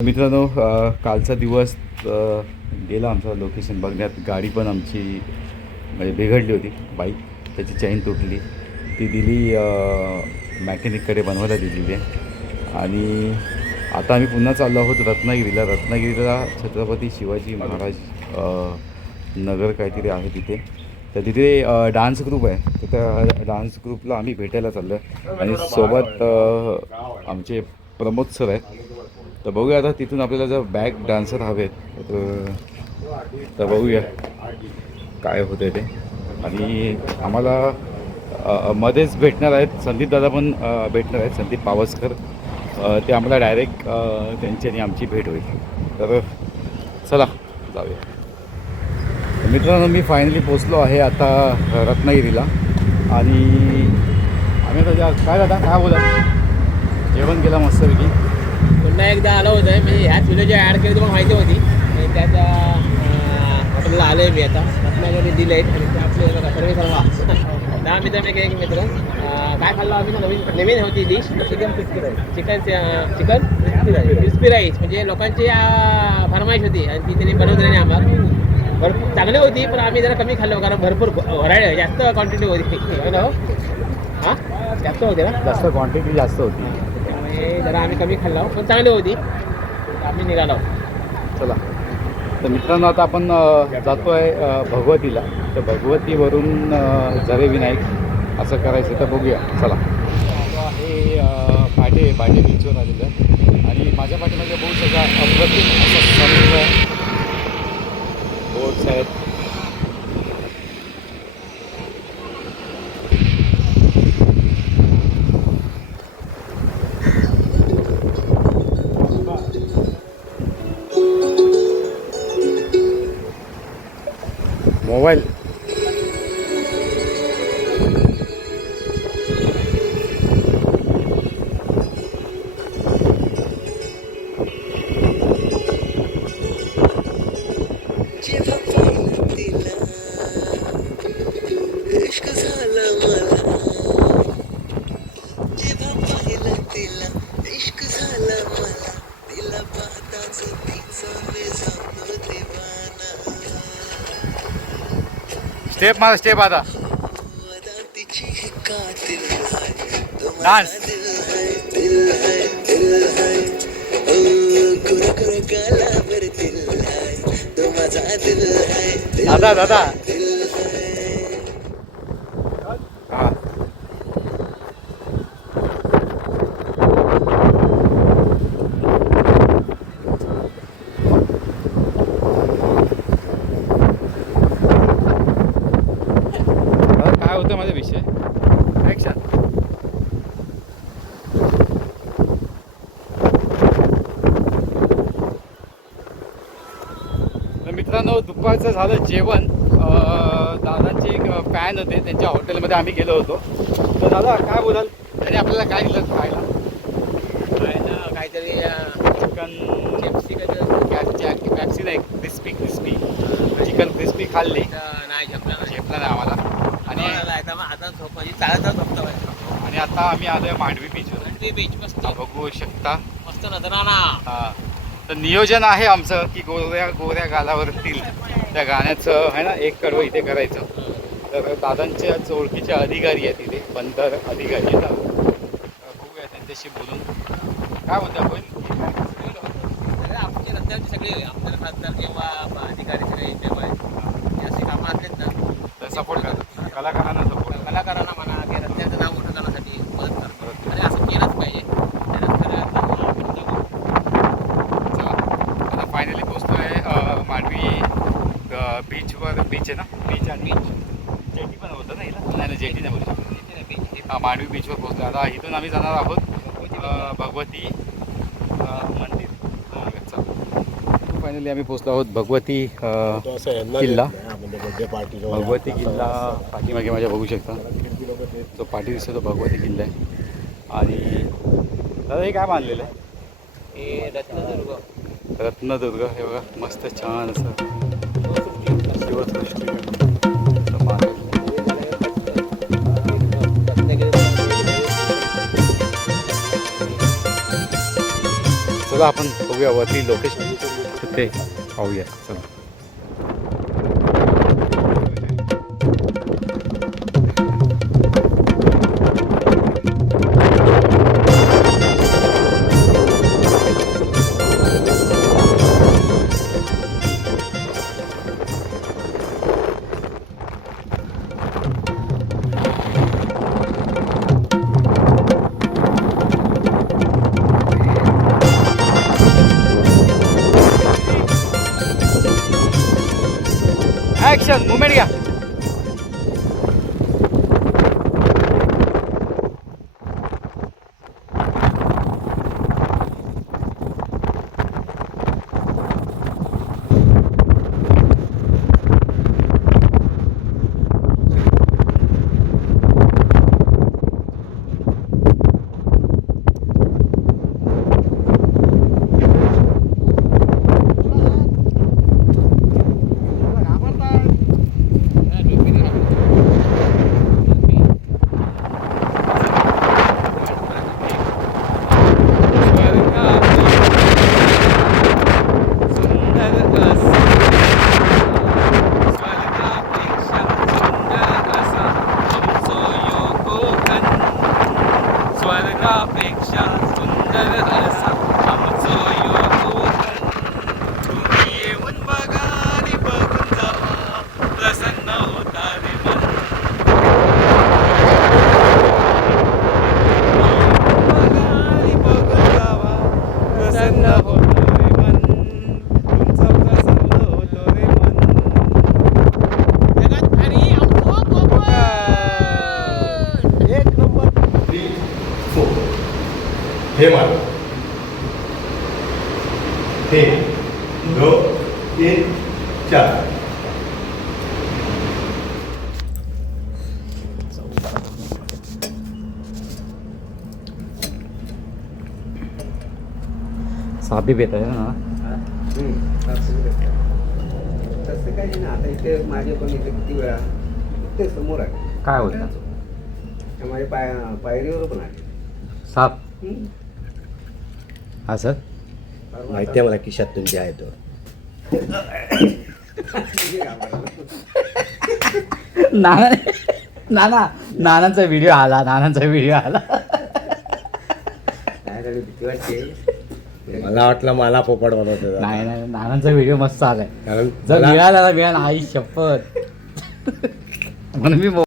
मित्रांनो, कालचा दिवस गेला आमचा लोकेशन बघण्यात. गाडी पण आमची म्हणजे बिघडली होती, बाईक त्याची चैन तुटली, ती दिली मॅकॅनिककडे बनवायला दिलेली आहे. आणि आता आम्ही पुन्हा चाललो आहोत रत्नागिरीला छत्रपती शिवाजी महाराज नगर काहीतरी आहे तिथे. तर तिथे डान्स ग्रुप आहे, तर त्या डान्स ग्रुपला आम्ही भेटायला चाललो आहे. आणि सोबत आमचे प्रमोद सर आहेत. तर बघूया आता तिथून आपल्याला जर बॅक डान्सर हवेत तर बघूया काय होतं ते. आणि आम्हाला मध्येच भेटणार आहेत संदीप दादा पण भेटणार आहेत, संदीप पावसकर. ते आम्हाला डायरेक्ट त्यांची आणि आमची भेट होईल. तर चला जाऊया. मित्रांनो, मी फायनली पोचलो आहे आता रत्नागिरीला. आणि आम्ही आता काय दादा काय बोला, जेवण केलं मस्तपैकी. पुन्हा एकदा आलो होतं आहे. म्हणजे ह्याच व्हिडिओ जे ॲड केली तुम्हाला माहिती होती. आणि त्याच्या हॉटेलला आलो आहे मी आता. रत्नागिरी दिले आहेत आणि ते आपले सर्व सर्व 10 मित्र मी एक मित्र काय खाल्लं आम्ही ना, नवीन होती डिश चिकन क्रिस्पी राईस. म्हणजे लोकांची फरमाईश होती आणि ती त्यांनी बनवली नाही. आम्हाला भरपूर चांगली होती, पण आम्ही जरा कमी खाल्लो कारण भरपूर व्हरायटी जास्त क्वांटिटी होती. हो हां, जास्त होते ना, जास्त क्वांटिटी जास्त होती, त्यामुळे जरा आम्ही कमी खाल्लो, पण चांगली होती. आम्ही निघालो. चला. तर मित्रांनो, आता आपण जातो आहे भगवतीला. तर भगवतीवरून झरे विनायक असं करायचं. तर बघूया, चला. हे पाटे बीचवर आलेलं आहे. आणि माझ्या पाठीमागे बहुत सगळा अप्रतिम असं समुद्र आहे, बोट्स आहेत. मोबाईल स्टेप मारा, स्टेप आता डान्स. दादा दादा हां. काय होतं माझा विषय ॲक्शन. तर मित्रांनो, दुपारचं झालं जेवण. दादांचे एक फॅन होते, त्यांच्या हॉटेलमध्ये आम्ही गेलो होतो. तर दादा काय बोलाल, त्याने आपल्याला काय दिलं खायला? काहीतरी चिकन पॅप्सी नाही, क्रिस्पी चिकन क्रिस्पी खाल्ली. नाही झेपला नाही आम्हाला. आणि आता झोपायची चालत झोपतो. आणि आता आम्ही आलो आहे मांडवी बीचवर. बीच मस्त बघू शकता, मस्त नजराना. हां. तर नियोजन आहे आमचं की गोऱ्या गालावरतील त्या गाण्याचं आहे ना, एक कडवं इथे करायचं. तर दादांच्याच ओळखीचे अधिकारी आहेत इथे, बंदर अधिकारी आहेत. बघूया त्यांच्याशी बोलून काय होतं आपण. आमचे रस्त्यावरचे सगळे आमदार खासदार किंवा अधिकारी सगळे तेव्हा असे कामं असलेत ना, तर सपोर्ट करतात कलाकारांना, कलाकारांना म्हणा की रस्त्याचं नाव मोठं करण्यासाठी मदत करतात. आणि असं केलंच पाहिजे. त्यानंतर आता फायनली पोचतो आहे मांडवी बीचवर. बीच आहे ना, बीच आणि जेटी पण होतं ना हिला, नाही जेटी नाही बोलू शकतो. हां, मांडवी बीचवर पोचतो. आता इथून आम्ही जाणार आहोत भगवती मंदिर. फायनली आम्ही पोचलो आहोत भगवती किल्ला. भगवती किल्ला पाठीमागे माझ्या बघू शकता, तो पाठी दिसतो तो भगवती किल्ला आहे. आणि दादा हे काय बांधलेलं आहे? हे रत्नदुर्ग. हे बघा मस्त छान असं शिवसृष्टी. चला आपण बघूया वरती लोकेशन ते पाहूया. चला ॲक्शन मुवमेंट घ्या. स्वर्गापेक्षा सुंदर असा आमचो योगोधन. तुम्ही येऊन बघा आणि बघून जावा, प्रसन्न होता रे मन. बघा आणि बघून जावा, प्रसन्न होता रे मन. तुमचं प्रसन्न होतो रे मन. जगात भारी आमचो कोकण. एक नंबर. हे मार हे 2 3 4. साप बी येत आहे ना. तसं काही नाही. आता इथे माझे पण इथे किती वेळा ते समोर आहे. काय होतं माझ्या पायरीवर पण आहे. साप? हा सर माहिती आहे मला खिशात तुमची आहे तो. नानांचा व्हिडिओ आला. काय भीती वाटते. मला वाटलं मला पोपट बनवतो. नाही नानांचा व्हिडिओ मस्त आलाय. कारण जर मिळाला आई शपथ म्हणून मी